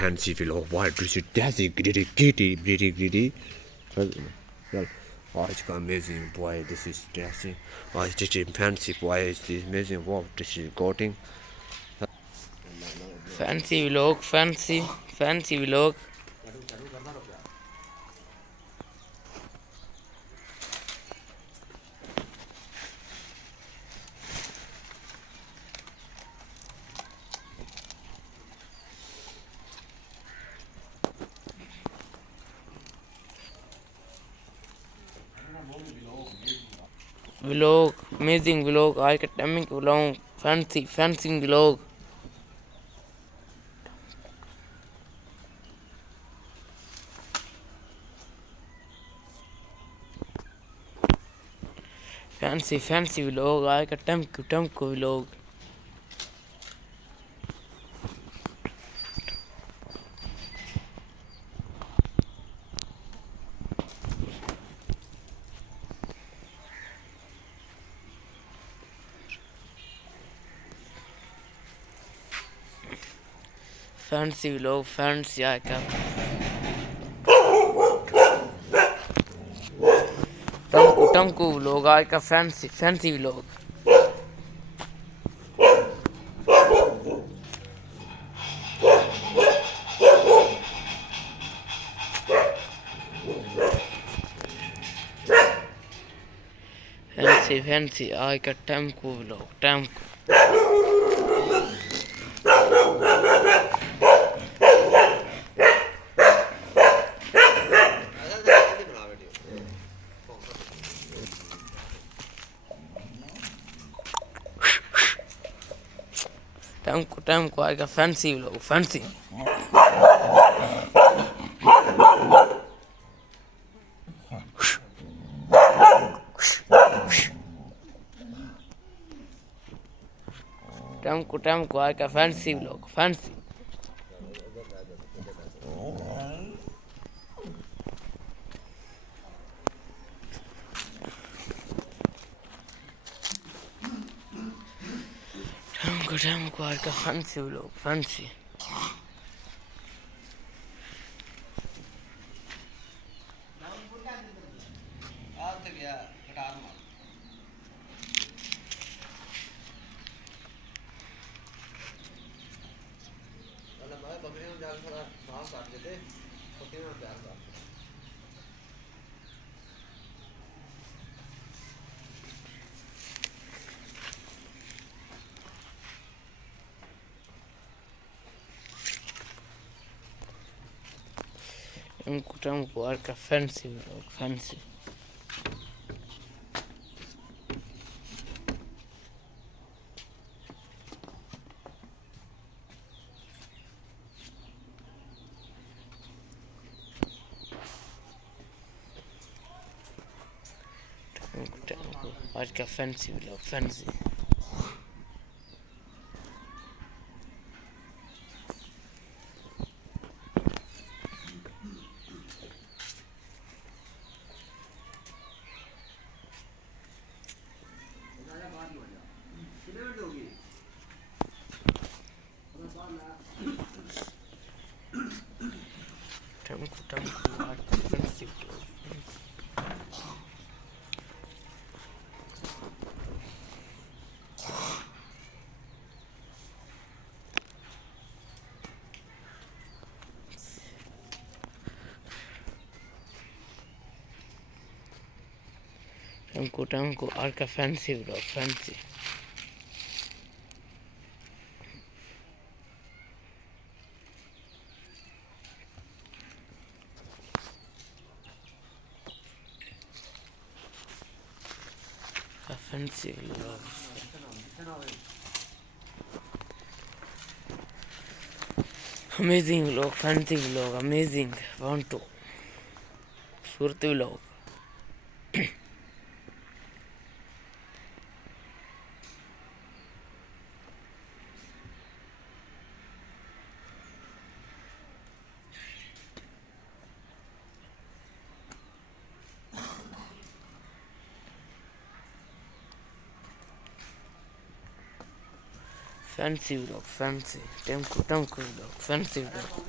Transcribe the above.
fancy vlog. Why this is daisy gritty. Well, आज का amazing boy. This is dancing. आज this is fancy boy. This is amazing. Wow, this is goating. Fancy vlog, fancy vlog. Vlog, amazing vlog, academic vlog, fancy vlog. Fancy vlog, academic vlog. Fancy vlog, fancy icon. Tanku vlog, icon fancy vlog. Fancy icon Tamku vlog, Tamku. Tamku, I got fancy vlog, fancy. Tamku, I got fancy vlog, fancy. Tamku, I got fancy vlog, fancy. Tamku, I got fancy vlog, fancy. Tamku, I got fancy vlog, fancy. Tamku, I got fancy vlog. Tamku, I got fancy vlog, fancy. Fancy vlog. Amazing vlog, fancy vlog, amazing. Want to. Surti vlog. Fancy vlog, fancy. Temku vlog, fancy vlog.